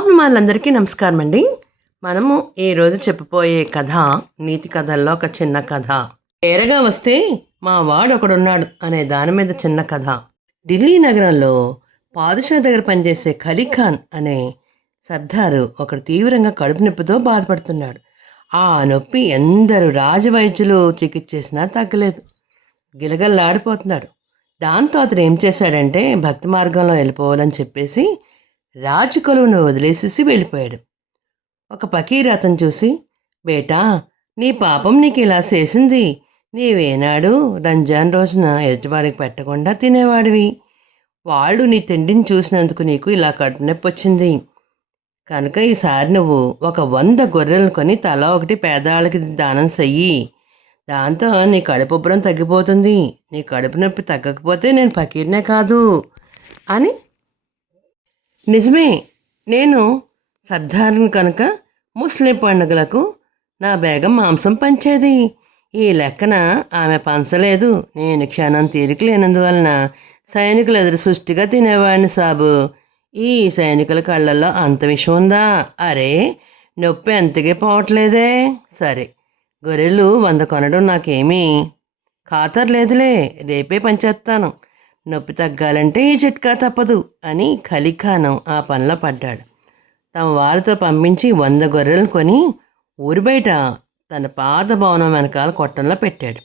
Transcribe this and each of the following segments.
కథాభిమానులందరికీ నమస్కారం అండి మనము ఈరోజు చెప్పబోయే కథ నీతి కథల్లో ఒక చిన్న కథ. ఏరగా వస్తే మా వాడు ఒకడున్నాడు అనే దాని మీద చిన్న కథ. ఢిల్లీ నగరంలో పాదుషా దగ్గర పనిచేసే ఖలీఖాన్ అనే సర్దారు ఒకడు తీవ్రంగా కడుపు నొప్పితో బాధపడుతున్నాడు. ఆ నొప్పి ఎందరు రాజవైద్యులు చికిత్స చేసినా తగ్గలేదు. గిలగల్లాడిపోతున్నాడు. దాంతో అతను ఏం చేశాడంటే భక్తి మార్గంలో వెళ్ళిపోవాలని చెప్పేసి రాజు కొలువును వదిలేసేసి వెళ్ళిపోయాడు ఒక పకీర్ అతను చూసి బేటా నీ పాపం నీకు ఇలా చేసింది. నీవేనాడు రంజాన్ రోజున ఎదుటివాడికి పెట్టకుండా తినేవాడివి. వాళ్ళు నీ తిండిని చూసినందుకు నీకు ఇలా కడుపు నొప్పి వచ్చింది. కనుక ఈసారి నువ్వు ఒక వంద గొర్రెలను కొని తల ఒకటి పేదవాళ్ళకి దానం చెయ్యి దాంతో నీ కడుపు ఉబ్బరం తగ్గిపోతుంది. నీ కడుపు నొప్పి తగ్గకపోతే నేను పకీర్నే కాదు అని నిజమే నేను సర్దారుని కనుక ముస్లిం పండుగలకు నా బేగం మాంసం పంచేది. ఈ లెక్కన ఆమె పంచలేదు. నేను క్షణం తీరిక లేనందువలన సైనికులు ఎదురు సృష్టిగా తినేవాడిని సాబు. ఈ సైనికుల కళ్ళల్లో అంత విషయం ఉందా? అరే నొప్పి ఎంతగా పోవట్లేదే. సరే గొర్రెలు వంద కొనడం నాకేమీ ఖాతరు లేదులే రేపే పంచేస్తాను నొప్పి తగ్గాలంటే ఈ చిట్కా తప్పదు అని ఖలిఖానం ఆ పనిలో పడ్డాడు. తమ వారితో పంపించి వంద గొర్రెలను కొని ఊరి బయట తన పాత భవనం వెనకాల కొట్టంలో పెట్టాడు.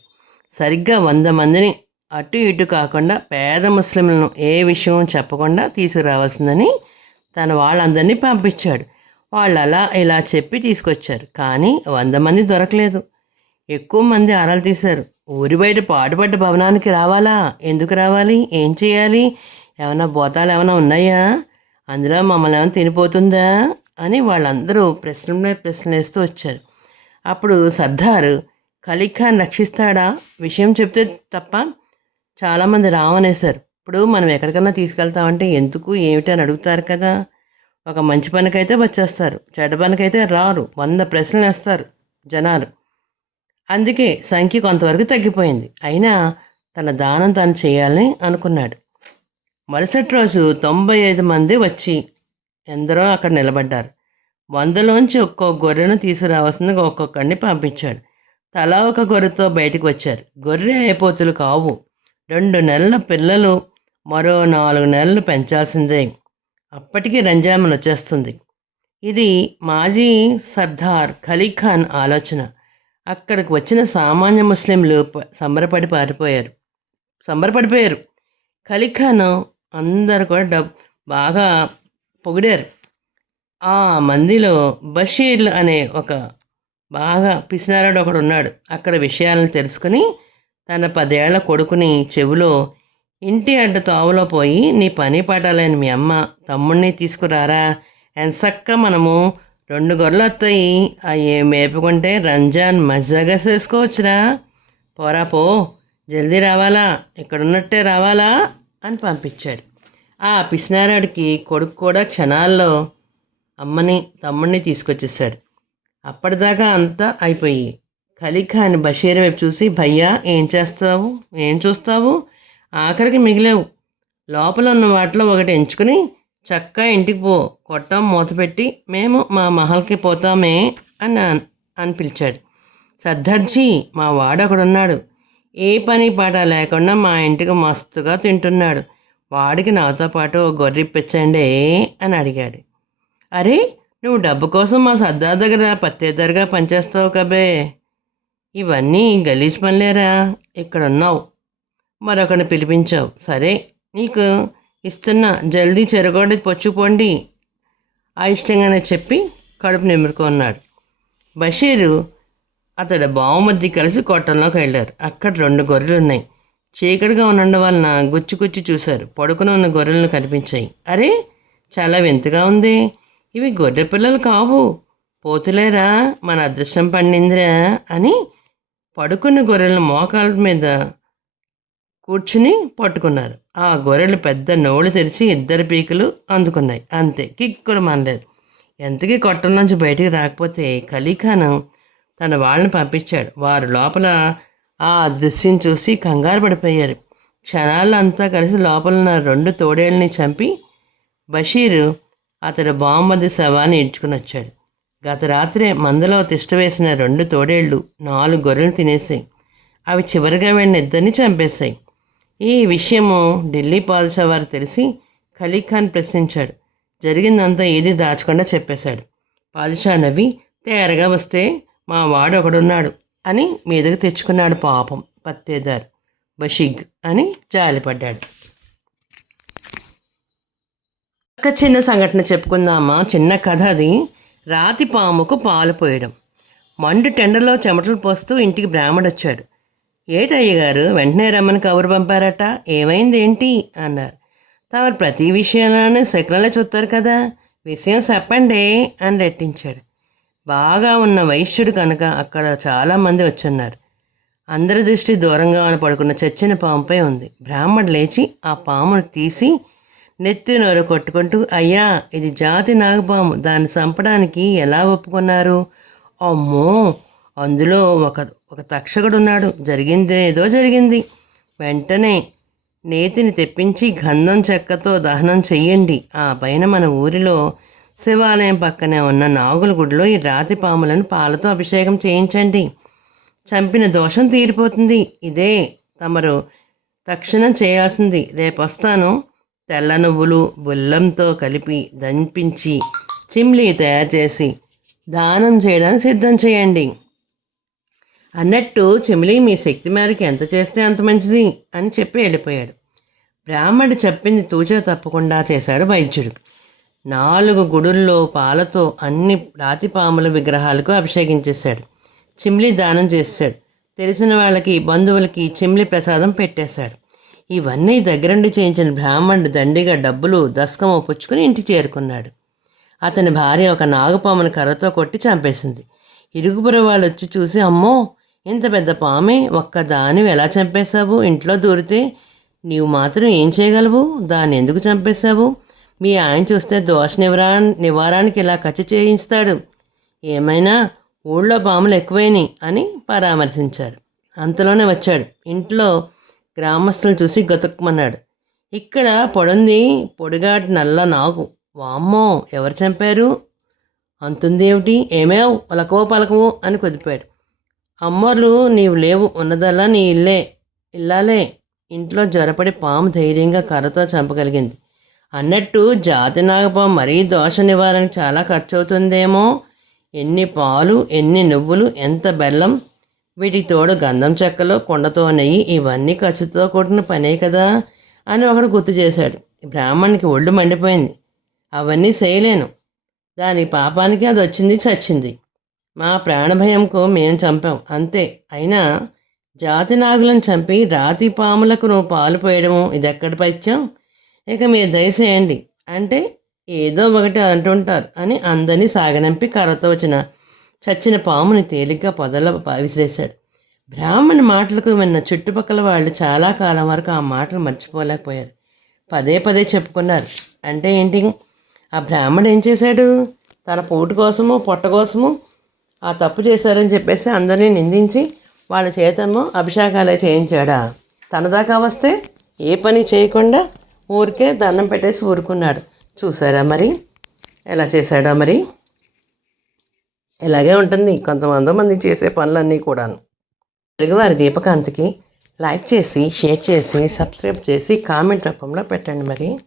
సరిగ్గా వంద మందిని అటు ఇటు కాకుండా పేద ముస్లింలను ఏ విషయం చెప్పకుండా తీసుకురావాల్సిందని తన వాళ్ళందరినీ పంపించాడు. వాళ్ళు అలా ఇలా చెప్పి తీసుకొచ్చారు. కానీ వంద మంది దొరకలేదు. ఎక్కువ మంది ఆరాలు తీశారు. ఊరి బయట పాడుపడ్డ భవనానికి రావాలా? ఎందుకు రావాలి? ఏం చేయాలి? ఏమైనా భూతాలు ఏమైనా ఉన్నాయా? అందులో మమ్మల్ని ఏమైనా తినిపోతుందా? అని వాళ్ళందరూ ప్రశ్నలపై ప్రశ్నలు వేస్తూ వచ్చారు. అప్పుడు సర్దార్ ఖలీఖాన్ రక్షిస్తాడా? విషయం చెప్తే తప్ప చాలామంది రావనేశారు. ఇప్పుడు మనం ఎక్కడికన్నా తీసుకెళ్తామంటే ఎందుకు ఏమిటి అని అడుగుతారు కదా. ఒక మంచి పనికైతే వచ్చేస్తారు చెడ్డ పనికైతే రారు వంద ప్రశ్నలు వేస్తారు జనాలు. అందుకే సంఖ్య కొంతవరకు తగ్గిపోయింది. అయినా తన దానం తాను చేయాలని అనుకున్నాడు. మరుసటి రోజు తొంభై ఐదు మంది వచ్చి ఎందరో అక్కడ నిలబడ్డారు. వందలోంచి ఒక్కో గొర్రెను తీసుకురావాల్సిందిగా ఒక్కొక్కడిని పంపించాడు. తలా ఒక గొర్రెతో బయటికి వచ్చారు. గొర్రె అయిపోతులు కావు. రెండు నెలల పిల్లలు మరో నాలుగు నెలలు పెంచాల్సిందే. అప్పటికి రంజామన్ వచ్చేస్తుంది ఇది మాజీ సర్దార్ ఖలీఖాన్ ఆలోచన. అక్కడికి వచ్చిన సామాన్య ముస్లింలు ప- సంబరపడి పారిపోయారు. సంబరపడిపోయారు. ఖలీఖాన్ అందరు కూడా డబ్ బాగా పొగిడారు. ఆ మందిలో బషీర్ అనే ఒక బాగా పిసినారాడు ఒకడు ఉన్నాడు. అక్కడ విషయాలను తెలుసుకుని తన పదేళ్ళ కొడుకుని చెవిలో ఇంటి అడ్డ తోవలో పోయి నీ పని పాటలేని మీ అమ్మ తమ్ముడిని తీసుకురారా? ఎంచక్క మనము రెండు గొర్రెలు వస్తాయి. అవి మేపుకుంటే రంజాన్ మజాగా చేసుకోవచ్చురా. పోరా పో జల్దీ రావాలా ఇక్కడున్నట్టే రావాలా అని పంపించాడు. ఆ పిసినారాడికి కొడుకు కూడా క్షణాల్లో అమ్మని తమ్ముడిని తీసుకొచ్చేసాడు అప్పటిదాకా అంతా అయిపోయి ఖలీఖాన్ బషీర్ వైపు చూసి భయ్యా ఏం చేస్తావు? ఏం చూస్తావు? ఆఖరికి మిగిలేవు. లోపల ఉన్న వాటిలో ఒకటి ఎంచుకుని చక్క ఇంటికి పో కొట్టం మూతపెట్టి మేము మా మహల్కి పోతామే అని అన్- అని పిలిచాడు. సర్దార్జీ మా వాడు ఒకడున్నాడు ఏ పని పాట లేకుండా మా ఇంటికి మస్తుగా తింటున్నాడు. వాడికి నాతో పాటు ఓ గొర్రె ఇప్పించండి అని అడిగాడు. అరే నువ్వు డబ్బు కోసం మా సర్దార్ దగ్గర పత్తేదారుగా పనిచేస్తావు కబే. ఇవన్నీ గలీజ్ పనిలేరా? ఇక్కడ ఉన్నావు మరొకరిని పిలిపించావు. సరే నీకు ఇస్తున్నా. జల్దీ చెరగొడి పొచ్చుపోండి. అయిష్టంగానే చెప్పి కడుపు నిమ్ముకున్నాడు బషీరు అతడు బావమద్ది కలిసి కొట్టంలోకి వెళ్ళారు. అక్కడ రెండు గొర్రెలు ఉన్నాయి చీకటిగా ఉండడం వలన గుచ్చి గుచ్చి చూశారు. పడుకుని ఉన్న గొర్రెలను కనిపించాయి. అరే చాలా వింతగా ఉంది. ఇవి గొర్రె పిల్లలు కావు. పోతులేరా? మన అదృష్టం పండిందిరా? అని పడుకున్న గొర్రెలను మోకాళ్ళ మీద కూర్చుని పట్టుకున్నారు. ఆ గొర్రెలు పెద్ద నోళ్ళు తెరిచి ఇద్దరు పీకలు అందుకున్నాయి. అంతే కిక్కురు మనలేదు. ఎంతకీ కొట్టం నుంచి బయటికి రాకపోతే ఖలీఖాను తన వాళ్ళని పంపించాడు. వారు లోపల ఆ దృశ్యం చూసి కంగారు పడిపోయారు. క్షణాల్లో అంతా కలిసి లోపల ఉన్న రెండు తోడేళ్ళని చంపి బషీరు అతడు బామ్మది శవాన్ని ఇడ్చుకుని వచ్చాడు. గత రాత్రే మందలో తిష్టవేసిన రెండు తోడేళ్ళు నాలుగు గొర్రెలు తినేసాయి అవి చివరిగా వెళ్ళిన ఇద్దరిని చంపేశాయి. ఈ విషయము ఢిల్లీ పాదుషా వారు తెలిసి ఖలీఖాన్ ప్రశ్నించాడు. జరిగిందంతా ఏది దాచకుండా చెప్పేశాడు. పాదుషా నవ్వి తేరగా వస్తే మా వాడు ఒకడున్నాడు అని మీదకు తెచ్చుకున్నాడు పాపం పత్తేదారు బషిగ్ అని జాలిపడ్డాడు. ఒక చిన్న సంఘటన చెప్పుకుందామా? చిన్న కథ అది. రాతి పాముకు పాలు పోయడం. మండు టెండర్లో చెమటలు పోస్తూ ఇంటికి బ్రాహ్మడు వచ్చాడు ఏటయ్య గారు వెంటనే రమ్మని కబురు పంపారట. ఏమైంది ఏంటి అన్నారు. తమరు ప్రతి విషయంలోనే శకునలో చూస్తారు కదా. విషయం చెప్పండి అని రెట్టించాడు. బాగా ఉన్న వైశ్యుడు కనుక అక్కడ చాలామంది వచ్చున్నారు. అందరి దృష్టి దూరంగా పడుకున్న చచ్చిన పాముపై ఉంది. బ్రాహ్మడు లేచి ఆ పామును తీసి నెత్తి నోరు కొట్టుకుంటూ అయ్యా ఇది జాతి నాగపాము. దాన్ని చంపడానికి ఎలా ఒప్పుకున్నారు? అమ్మో! అందులో ఒక ఒక తక్షకుడు ఉన్నాడు జరిగింది ఏదో జరిగింది. వెంటనే నేతిని తెప్పించి గంధం చెక్కతో దహనం చెయ్యండి. ఆ పైన మన ఊరిలో శివాలయం పక్కనే ఉన్న నాగుల గుడిలో ఈ రాతి పాములను పాలతో అభిషేకం చేయించండి. చంపిన దోషం తీరిపోతుంది. ఇదే తమరు తక్షణం చేయాల్సింది. రేపొస్తాను. తెల్ల నువ్వులు బుల్లంతో కలిపి దంపించి చిమ్లీ తయారు చేసి దానం చేయడానికి సిద్ధం చేయండి. అన్నట్టు చెమిలి మీ శక్తి మేరకు ఎంత చేస్తే అంత మంచిది అని చెప్పి వెళ్ళిపోయాడు. బ్రాహ్మడు చెప్పింది తూచా తప్పకుండా చేశాడు వైద్యుడు. నాలుగు గుడుల్లో పాలతో అన్ని రాతి పాముల విగ్రహాలకు అభిషేకించేశాడు. చిమ్లి దానం చేశాడు తెలిసిన వాళ్ళకి బంధువులకి చిమ్లి ప్రసాదం పెట్టేశాడు. ఇవన్నీ దగ్గరుండి చేయించిన బ్రాహ్మణుడు దండిగా డబ్బులు దస్కము పుచ్చుకుని ఇంటి చేరుకున్నాడు. అతని భార్య ఒక నాగుపామును కర్రతో కొట్టి చంపేసింది. ఇరుగుపుర వాళ్ళు వచ్చి చూసి అమ్మో ఇంత పెద్ద పామే ఒక్క దాని ఎలా చంపేశావు? ఇంట్లో దూరితే నీవు మాత్రం ఏం చేయగలవు? దాన్ని ఎందుకు చంపేశావు? మీ ఆయన చూస్తే దోష నివారా నివారానికి ఇలా ఖర్చు చేయిస్తాడు. ఏమైనా ఊళ్ళో పాములు ఎక్కువైనాయి అని పరామర్శించారు అంతలోనే వచ్చాడు. ఇంట్లో గ్రామస్తులు చూసి గతుక్కుమన్నాడు. ఇక్కడ పొడుంది పొడిగాటి నల్ల నాగు. వామ్మో ఎవరు చంపారు? అంతుందేమిటి? ఏమేవ్? పలకవో పలకవో అని కొదిపాడు. అమ్మోర్లు నీవు లేవు ఉన్నదల్లా నీ ఇల్లే ఇల్లాలే. ఇంట్లో జ్వరపడి పాము ధైర్యంగా కర్రతో చంపగలిగింది. అన్నట్టు జాతి నాగపాము మరీ దోష నివారణకి చాలా ఖర్చు అవుతుందేమో ఎన్ని పాలు ఎన్ని నువ్వులు ఎంత బెల్లం వీటికి తోడు గంధం చెక్కలు కొండతో నెయ్యి ఇవన్నీ ఖర్చుతో కూడిన పనే కదా అని ఒకడు గుర్తు చేశాడు. బ్రాహ్మణ్కి ఒళ్ళు మండిపోయింది. అవన్నీ చేయలేను. దాని పాపానికి అది వచ్చింది చచ్చింది. మా ప్రాణభయంకు మేము చంపాం. అంతే. అయినా జాతి నాగులను చంపి రాతి పాములకు నువ్వు పాలు పోయడము ఇది ఎక్కడ పైత్యం? ఇక మీరు దయచేయండి. అంటే ఏదో ఒకటి అంటుంటారు అని అందరినీ సాగనంపి కర్రతో వచ్చిన చచ్చిన పాముని తేలిగ్గా పొదల విసిరేశాడు బ్రాహ్మణ మాటలకు విన్న చుట్టుపక్కల వాళ్ళు చాలా కాలం వరకు ఆ మాటలు మర్చిపోలేకపోయారు. పదే పదే చెప్పుకున్నారు. అంటే ఏంటి? ఆ బ్రాహ్మణుడు ఏం చేశాడు? తన పోటు కోసము పొట్ట కోసము ఆ తప్పు చేశారని చెప్పేసి అందరినీ నిందించి వాళ్ళ చేతము అభిషేకాలే చేయించాడా? తన దాకా వస్తే ఏ పని చేయకుండా ఊరికే దండం పెట్టేసి ఊరుకున్నాడు. చూసారా మరి? ఎలా చేశాడా మరి? ఇలాగే ఉంటుంది కొంతమంది మంది చేసే పనులన్నీ కూడాను. తెలుగువారి దీపకాంతికి లైక్ చేసి షేర్ చేసి సబ్స్క్రైబ్ చేసి కామెంట్ రూపంలో పెట్టండి మరి.